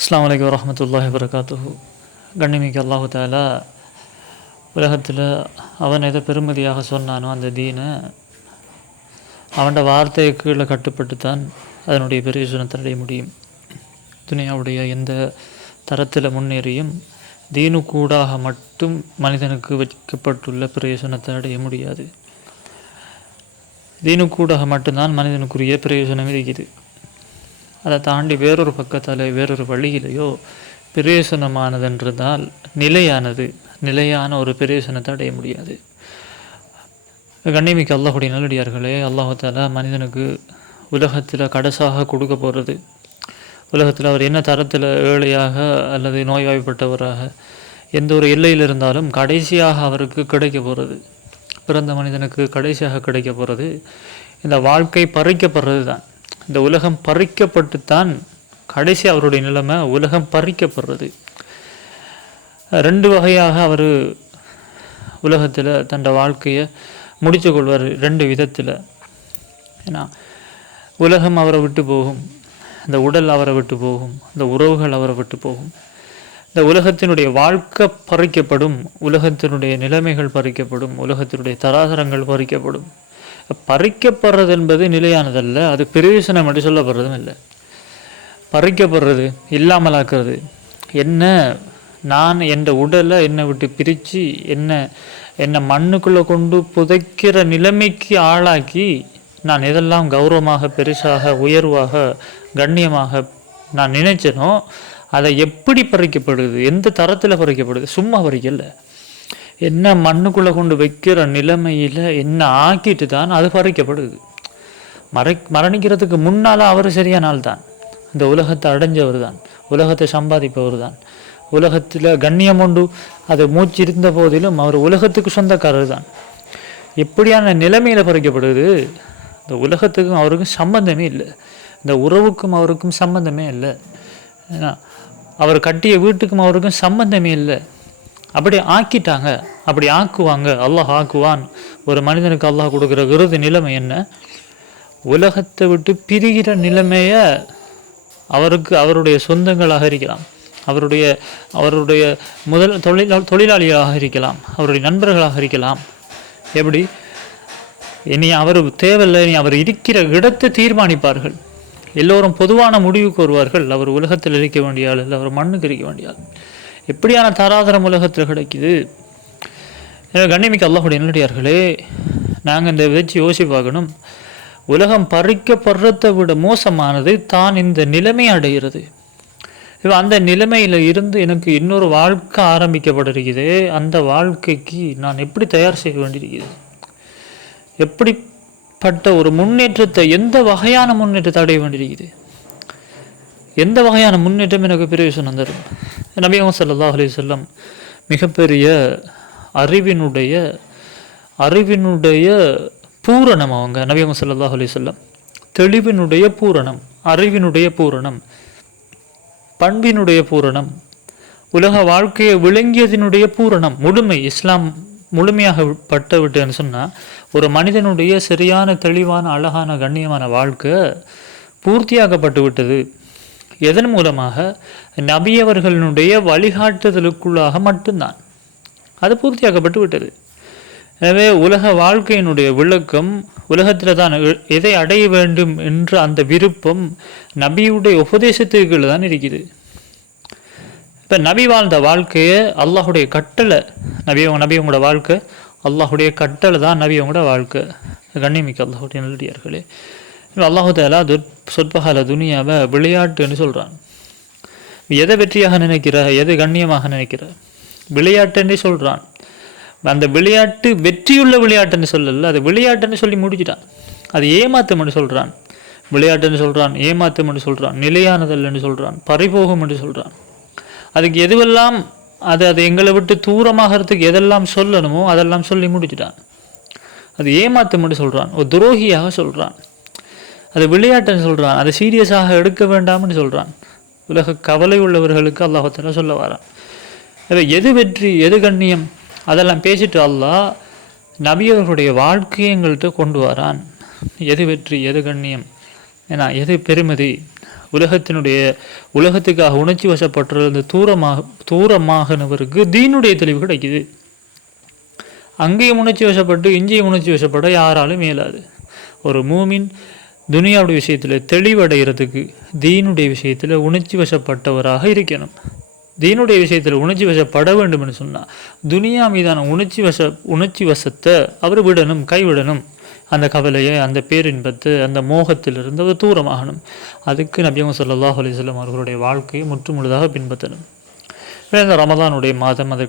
அஸ்ஸலாமு அலைக்கும் வரஹ்மத்துல்லாஹி வபரகாத்துஹு. கண்ணிமிக்க அல்லாஹு தாலா உலகத்தில் அவன் எதை பெருமதியாக சொன்னானோ அந்த தீனை அவனோட வார்த்தையை கீழே கட்டுப்பட்டு தான் அதனுடைய பிரயோஜனத்தை அடைய முடியும். துனியாவுடைய எந்த தரத்தில் முன்னேறியும் தீனுக்கூடாக மட்டும் மனிதனுக்கு வைக்கப்பட்டுள்ள பிரயோஜனத்தை அடைய முடியாது. தீனுக்கூடாக மட்டும்தான் மனிதனுக்குரிய பிரயோஜனம் இருக்குது. அதை தாண்டி வேறொரு பக்கத்தால் வேறொரு வழியிலையோ பிரயோசனமானதென்றதால் நிலையான ஒரு பிரயோசனத்தை அடைய முடியாது. கண்ணிமிக்க அல்லாஹுடைய நல்லடியார்களே, அல்லாஹு தாலா மனிதனுக்கு உலகத்தில் கடைசாக கொடுக்க போகிறது, உலகத்தில் அவர் என்ன தரத்தில் ஏழையாக அல்லது நோய்வாய்ப்பட்டவராக எந்த ஒரு எல்லையில் இருந்தாலும் கடைசியாக அவருக்கு கிடைக்க போகிறது, பிறந்த மனிதனுக்கு கடைசியாக கிடைக்க போகிறது இந்த வாழ்க்கை பறிக்கப்படுறது தான். இந்த உலகம் பறிக்கப்பட்டுத்தான் கடைசி அவருடைய நிலைமை உலகம் பறிக்கப்படுறது. ரெண்டு வகையாக அவர் உலகத்தில் தன் வாழ்க்கையை முடித்து கொள்வார், ரெண்டு விதத்தில். ஏன்னா உலகம் அவரை விட்டு போகும், இந்த உடல் அவரை விட்டு போகும், இந்த உறவுகள் அவரை விட்டு போகும். இந்த உலகத்தினுடைய வாழ்க்கை பறிக்கப்படும், உலகத்தினுடைய நிலைமைகள் பறிக்கப்படும், உலகத்தினுடைய தராதரங்கள் பறிக்கப்படும். பறிக்கப்படுறது என்பது நிலையானதல்ல, அது பிரயோசனம் என்று சொல்லப்படுறதும் இல்லை. பறிக்கப்படுறது, இல்லாமலாக்குறது என்ன, நான் என் உடலை என்னை விட்டு பிரித்து என்னை மண்ணுக்குள்ளே கொண்டு புதைக்கிற நிலைமைக்கு ஆளாக்கி நான் எதெல்லாம் கௌரவமாக, பெருசாக, உயர்வாக, கண்ணியமாக நான் நினைச்சேனோ அதை எப்படி பறிக்கப்படுது, எந்த தரத்தில் பறிக்கப்படுது, சும்மா பறிக்கல, என்ன மண்ணுக்குள்ளே கொண்டு வைக்கிற நிலைமையில் என்ன ஆக்கிட்டு தான் அது பறிக்கப்படுது. மரணிக்கிறதுக்கு முன்னால் அவர் சரியான ஆள் தான், இந்த உலகத்தை அடைஞ்சவர் தான், உலகத்தை சம்பாதிப்பவர் தான், உலகத்தில் கண்ணியம் உண்டு அது மூச்சு இருந்த போதிலும் அவர் உலகத்துக்கு சொந்தக்காரர் தான். எப்படியான நிலைமையில் பறிக்கப்படுது, இந்த உலகத்துக்கும் அவருக்கும் சம்பந்தமே இல்லை, இந்த உறவுக்கும் அவருக்கும் சம்பந்தமே இல்லை, ஏன்னா அவர் கட்டிய வீட்டுக்கும் அவருக்கும் சம்பந்தமே இல்லை. அப்படி ஆக்கிட்டாங்க, அப்படி ஆக்குவாங்க, அல்லாஹ் ஆக்குவான். ஒரு மனிதனுக்கு அல்லாஹ் கொடுக்குற விருது நிலைமை என்ன, உலகத்தை விட்டு பிரிகிற நிலைமைய அவருக்கு அவருடைய சொந்தங்களாக இருக்கலாம், அவருடைய முதல் தொழிலாளிகளாக இருக்கலாம், அவருடைய நண்பர்களாக இருக்கலாம். எப்படி இனி அவர் தேவையில்லை, இனி அவர் இருக்கிற இடத்தை தீர்மானிப்பார்கள், எல்லோரும் பொதுவான முடிவுக்கு வருவார்கள். அவர் உலகத்தில் இருக்க வேண்டிய ஆள் இல்லை, அவர் மண்ணுக்கு இருக்க வேண்டிய ஆள். எப்படியான தராதரம் உலகத்தில் கிடைக்குது. எனவே கண்ணிமிக்க அல்லாஹுடைய நல்லடியார்களே, நாங்கள் இந்த வச்சு யோசி பார்க்கணும். உலகம் பறிக்கப்படுறதை விட மோசமானது தான் இந்த நிலைமை அடைகிறது. இப்போ அந்த நிலைமையில் இருந்து எனக்கு இன்னொரு வாழ்க்கை ஆரம்பிக்கப்பட்டிருக்குது, அந்த வாழ்க்கைக்கு நான் எப்படி தயார் செய்ய வேண்டியிருக்குது, எப்படிப்பட்ட ஒரு முன்னேற்றத்தை, எந்த வகையான முன்னேற்றத்தை அடைய வேண்டியிருக்குது, எந்த வகையான முன்னேற்றம் எனக்கு பிரயோசனம் தரும். நபி முஹம்மது ஸல்லல்லாஹு அலைஹி வஸல்லம் மிகப்பெரிய அறிவினுடைய பூரணம். அவங்க நபி முஹம்மது ஸல்லல்லாஹு அலைஹி வஸல்லம் தெளிவினுடைய பூரணம், அறிவினுடைய பூரணம், பண்பினுடைய பூரணம், உலக வாழ்க்கையை விளங்கியதினுடைய பூரணம், முழுமை. இஸ்லாம் முழுமையாக பட்டு விட்டுன்னு சொன்னால் ஒரு மனிதனுடைய சரியான, தெளிவான, அழகான, கண்ணியமான வாழ்க்கை பூர்த்தியாக்கப்பட்டு விட்டது. எதன் மூலமாக? நபியவர்களுடைய வழிகாட்டுதலுக்குள்ளாக மட்டும்தான் அது பூர்த்தியாக்கப்பட்டு விட்டது. எனவே உலக வாழ்க்கையினுடைய விளக்கம், உலகத்தில் தான் எதை அடைய வேண்டும் என்ற அந்த விருப்பம் நபியுடைய உபதேசத்துக்குள்ள தான் இருக்குது. இப்போ நபி வாழ்ந்த வாழ்க்கையை அல்லாஹுடைய கட்டளை, நபியவங்களோட வாழ்க்கை அல்லாஹுடைய கட்டளை தான் நபியவங்களோட வாழ்க்கை. கண்ணியமிக்க அல்லாஹுடைய நல்லடியார்களே, அல்லாஹு தாலா சொற்பகால துனியாவை விளையாட்டுன்னு சொல்கிறான். எதை வெற்றியாக நினைக்கிற, எதை கண்ணியமாக நினைக்கிற, விளையாட்டுன்னே சொல்கிறான். அந்த விளையாட்டு வெற்றியுள்ள விளையாட்டுன்னு சொல்லல, அது விளையாட்டுன்னு சொல்லி முடிச்சிட்டான். அது ஏமாத்தம்னு சொல்கிறான், விளையாட்டுன்னு சொல்கிறான், ஏமாத்தம்னு சொல்கிறான், நிலையானதல்னு சொல்கிறான், பறிபோகும் என்று சொல்கிறான். அதுக்கு எதுவெல்லாம் அது எங்களை விட்டு தூரமாகறதுக்கு எதெல்லாம் சொல்லணுமோ அதெல்லாம் சொல்லி முடிச்சிட்டான். அது ஏமாத்தம்னு சொல்கிறான், ஒரு துரோகியாக சொல்கிறான், அது விளையாட்டுன்னு சொல்கிறான், அதை சீரியஸாக எடுக்க வேண்டாம்னு சொல்கிறான். உலக கவலை உள்ளவர்களுக்கு அல்லாஹ் தஆலா சொல்ல வரான். எது வெற்றி, எது கண்ணியம், அதெல்லாம் பேசிட்டு அல்லாஹ் நபியவர்களுடைய வாழ்க்கையை எங்கள்கிட்ட கொண்டு வரான். எது வெற்றி, எது கண்ணியம், ஏன்னா எது பெருமதி, உலகத்துக்காக உணர்ச்சி வசப்பட்டிருந்து தூரமாகனவருக்கு தீனுடைய தெளிவு கிடைக்குது. அங்கேயும் உணர்ச்சி வசப்பட்டு இங்கேயும் உணர்ச்சி வசப்பட யாராலும் இயலாது. ஒரு மூமின் துனியாவுடைய விஷயத்தில் தெளிவடைகிறதுக்கு தீனுடைய விஷயத்தில் உணர்ச்சி வசப்பட்டவராக இருக்கணும். தீனுடைய விஷயத்தில் உணர்ச்சி வசப்பட வேண்டும் என்று சொன்னால் துனியா மீதான உணர்ச்சி வசத்தை அவர் விடணும், கைவிடணும். அந்த கவலையை, அந்த பேரின்பத்தை, அந்த மோகத்திலிருந்து அவர் தூரமாகணும். அதுக்கு நபி முஹம்மது ஸல்லல்லாஹு அலைஹி வஸல்லம் அவர்களுடைய வாழ்க்கையை முற்றுமுழுதாக பின்பற்றணும். இந்த ரமதானுடைய மாதம் அதற்கு